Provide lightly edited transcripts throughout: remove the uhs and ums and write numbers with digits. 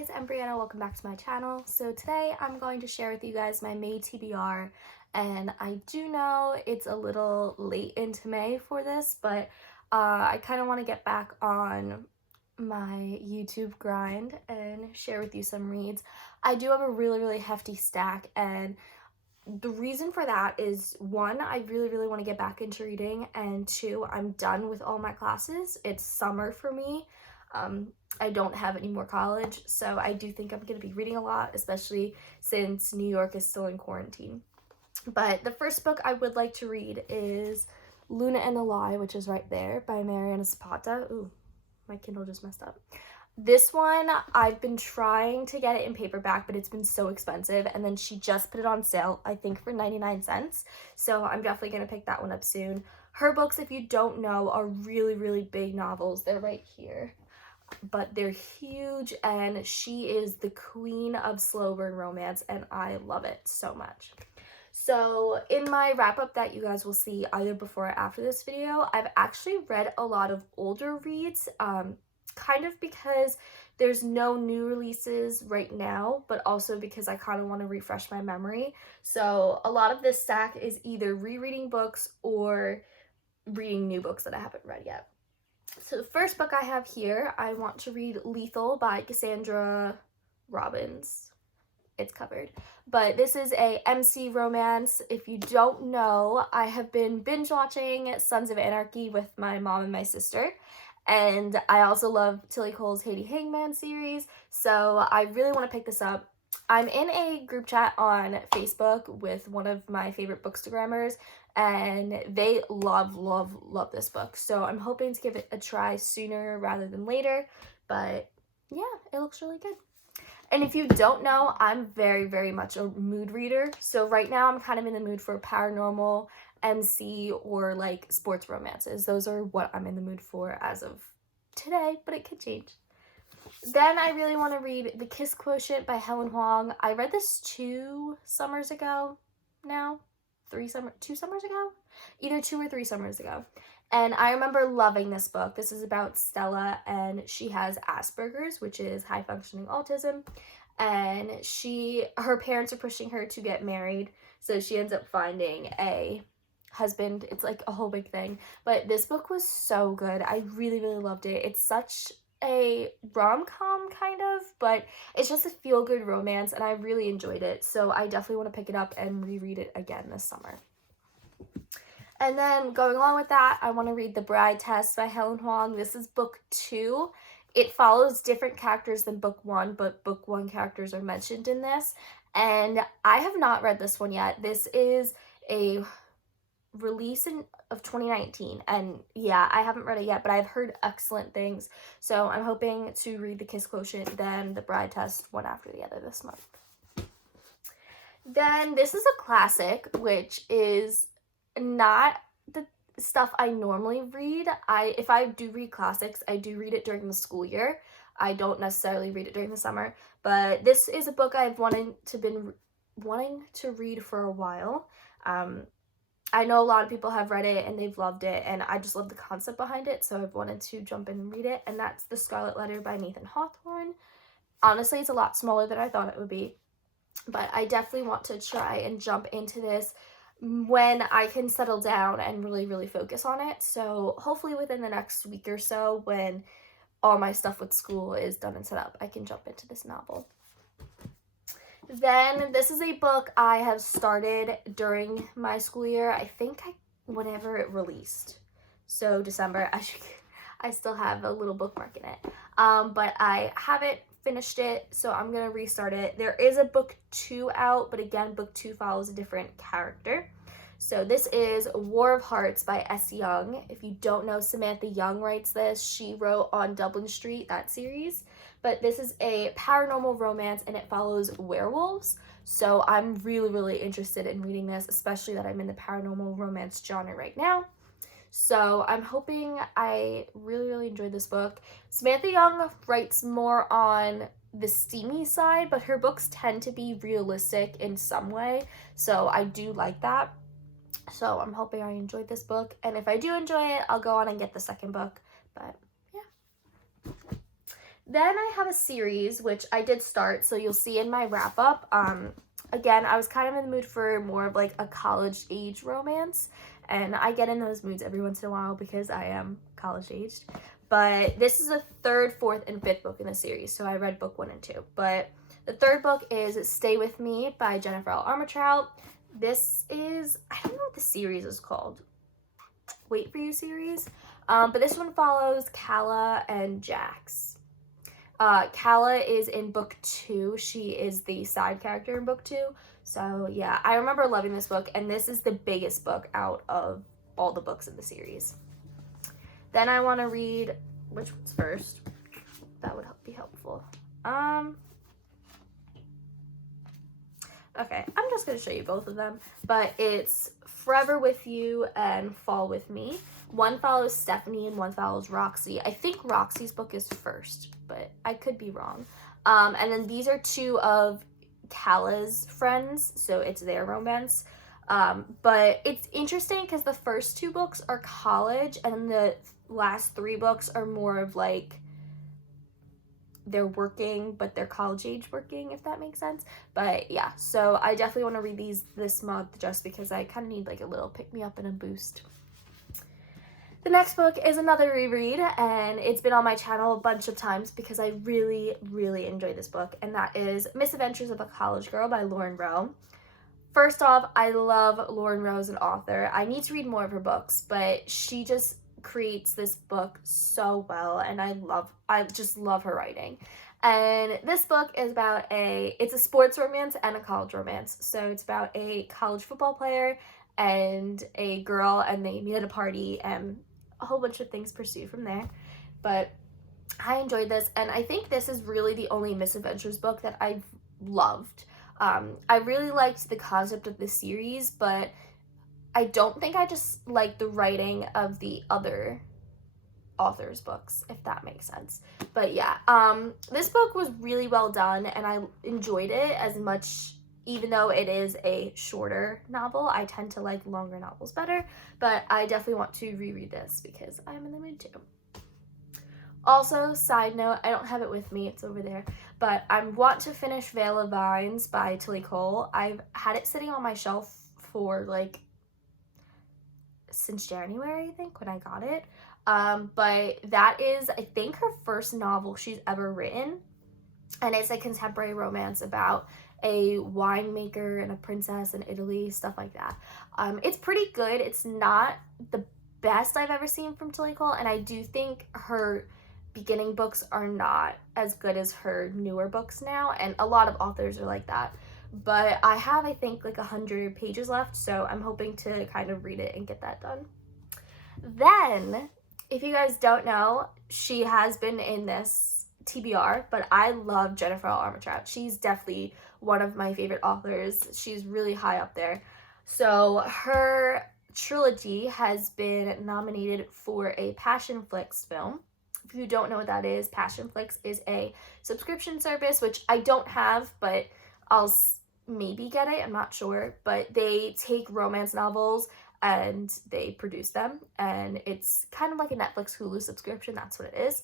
guys, I'm Brianna. Welcome back to my channel. So today I'm going to share with you guys my May TBR, and I do know it's a little late into May for this, but I kind of want to get back on my YouTube grind and share with you some reads. I do have a really hefty stack, and the reason for that is, one, I really want to get back into reading, and two, I'm done with all my classes. It's summer for me. I don't have any more college, so I do think I'm going to be reading a lot, especially since New York is still in quarantine. But the first book I would like to read is Luna and the Lie, which is right there, by Mariana Zapata. Ooh, my Kindle just messed up. This one, I've been trying to get it in paperback, but it's been so expensive, and then she just put it on sale, I think for 99 cents, so I'm definitely going to pick that one up soon. Her books, if you don't know, are really big novels. They're right here, but they're huge, and she is the queen of slow burn romance, and I love it so much. So in my wrap-up that you guys will see either before or after this video, I've actually read a lot of older reads, kind of because there's no new releases right now, but also because I kind of want to refresh my memory. So a lot of this stack is either rereading books or reading new books that I haven't read yet. So the first book I have here, I want to read Lethal by Cassandra Robbins. It's covered. But this is a MC romance. If you don't know, I have been binge watching Sons of Anarchy with my mom and my sister. And I also love Tilly Cole's Haiti Hangman series. So I really want to pick this up. I'm in a group chat on Facebook with one of my favorite bookstagrammers, and they love this book. So I'm hoping to give it a try sooner rather than later. But yeah, it looks really good. And if you don't know, I'm very much a mood reader. So right now I'm kind of in the mood for paranormal, MC, or like sports romances. Those are what I'm in the mood for as of today, but it could change. Then I really want to read The Kiss Quotient by Helen Huang. I read this 2 summers ago now. 2 summers ago? Either 2 or 3 summers ago. And I remember loving this book. This is about Stella, and she has Asperger's, which is high functioning autism. And her parents are pushing her to get married, so she ends up finding a husband. It's like a whole big thing. But this book was so good. I really loved it. It's such a rom-com kind of, but it's just a feel-good romance, and I really enjoyed it. So I definitely want to pick it up and reread it again this summer. And then going along with that, I want to read The Bride Test by Helen Huang. This is book 2. It follows different characters than book 1, but book 1 characters are mentioned in this. And I have not read this one yet. This is a release of 2019, and yeah, I haven't read it yet, but I've heard excellent things. So I'm hoping to read The Kiss Quotient, then The Bride Test, one after the other this month. Then this is a classic, which is not the stuff I normally read. If I do read classics, I do read it during the school year. I don't necessarily read it during the summer, but this is a book I've been wanting to read for a while. I know a lot of people have read it and they've loved it, and I just love the concept behind it, so I've wanted to jump in and read it, and that's The Scarlet Letter by Nathan Hawthorne. Honestly, it's a lot smaller than I thought it would be, but I definitely want to try and jump into this when I can settle down and really focus on it. So hopefully within the next week or so, when all my stuff with school is done and set up, I can jump into this novel. Then this is a book I have started during my school year. I think whenever it released. So December, I still have a little bookmark in it. But I haven't finished it, so I'm going to restart it. There is a book 2 out, but again, book 2 follows a different character. So this is War of Hearts by S. Young. If you don't know, Samantha Young writes this. She wrote On Dublin Street, that series. But this is a paranormal romance, and it follows werewolves. So I'm really interested in reading this, especially that I'm in the paranormal romance genre right now. So I'm hoping I really enjoyed this book. Samantha Young writes more on the steamy side, but her books tend to be realistic in some way. So I do like that. So I'm hoping I enjoyed this book. And if I do enjoy it, I'll go on and get the second book. But yeah. Then I have a series, which I did start, so you'll see in my wrap-up. Again, I was kind of in the mood for more of like a college-age romance, and I get in those moods every once in a while because I am college-aged. But this is the third, fourth, and fifth book in the series, so I read book 1 and 2. But the third book is Stay With Me by Jennifer L. Armentrout. This is, I don't know what the series is called. Wait For You series. But this one follows Calla and Jax. Calla is in book 2. She is the side character in book 2. So yeah, I remember loving this book, and this is the biggest book out of all the books in the series. Then I want to read, which one's first? That would be helpful. Okay, I'm just going to show you both of them, but it's Forever With You and Fall With Me. One follows Stephanie and one follows Roxy. I think Roxy's book is first, but I could be wrong. And then these are two of Calla's friends, so it's their romance. But it's interesting because the first 2 books are college, and the last 3 books are more of like they're working, but they're college age working, if that makes sense. But yeah, so I definitely want to read these this month just because I kind of need like a little pick-me-up and a boost. The next book is another reread, and it's been on my channel a bunch of times because I really, really enjoy this book, and that is Misadventures of a College Girl by Lauren Rowe. First off, I love Lauren Rowe as an author. I need to read more of her books, but she just creates this book so well, and I just love her writing. And this book is about it's a sports romance and a college romance. So it's about a college football player and a girl, and they meet at a party, and a whole bunch of things pursue from there. But I enjoyed this, and I think this is really the only misadventures book that I've loved. I really liked the concept of this series, but I don't think I just like the writing of the other authors' books, if that makes sense. But yeah, this book was really well done, and I enjoyed it as much. Even though it is a shorter novel, I tend to like longer novels better, but I definitely want to reread this because I'm in the mood too. Also, side note, I don't have it with me, it's over there, but I want to finish Veil of Vines by Tilly Cole. I've had it sitting on my shelf for like since January, I think, when I got it. But that is, I think, her first novel she's ever written, and it's a contemporary romance about a winemaker and a princess in Italy, stuff like that. It's pretty good. It's not the best I've ever seen from Tilly Cole, and I do think her beginning books are not as good as her newer books now, and a lot of authors are like that. But I have, I think, like 100 pages left, so I'm hoping to kind of read it and get that done. Then, if you guys don't know, she has been in this TBR, but I love Jennifer L. Armentrout. She's definitely one of my favorite authors. She's really high up there. So her trilogy has been nominated for a Passion Flix film. If you don't know what that is, Passion Flix is a subscription service, which I don't have, but I'll maybe get it, I'm not sure. But they take romance novels and they produce them, and it's kind of like a Netflix Hulu subscription. That's what it is.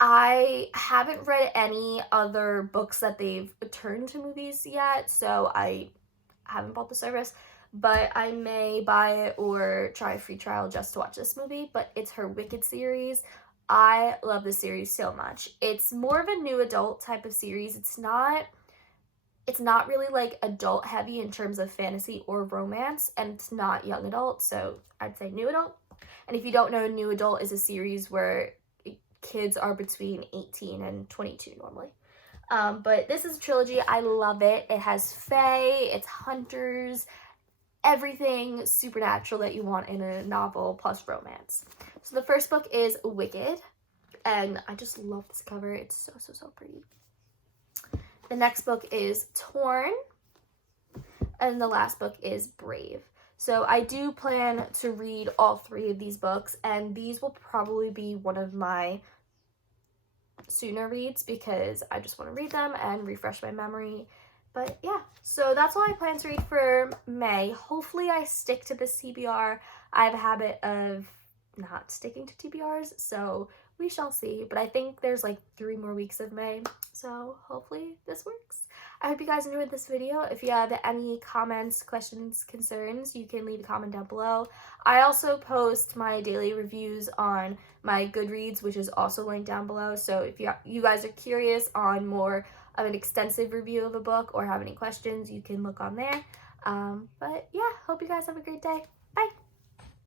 I haven't read any other books that they've turned to movies yet, so I haven't bought the service, but I may buy it or try a free trial just to watch this movie. But it's her Wicked series. I love this series so much. It's more of a new adult type of series. It's not really like adult heavy in terms of fantasy or romance, and it's not young adult, so I'd say new adult. And if you don't know, new adult is a series where kids are between 18 and 22 normally. But this is a trilogy. I love it. It has fae, it's hunters, everything supernatural that you want in a novel plus romance. So the first book is Wicked, and I just love this cover. It's so, so, so pretty. The next book is Torn, and the last book is Brave. So I do plan to read all 3 of these books, and these will probably be one of my sooner reads because I just want to read them and refresh my memory. But yeah, so that's all I plan to read for May. Hopefully I stick to this TBR. I have a habit of not sticking to TBRs, so we shall see. But I think there's like 3 more weeks of May, so hopefully this works. I hope you guys enjoyed this video. If you have any comments, questions, concerns, you can leave a comment down below. I also post my daily reviews on my Goodreads, which is also linked down below. So if you guys are curious on more of an extensive review of a book or have any questions, you can look on there. But yeah, hope you guys have a great day. Bye!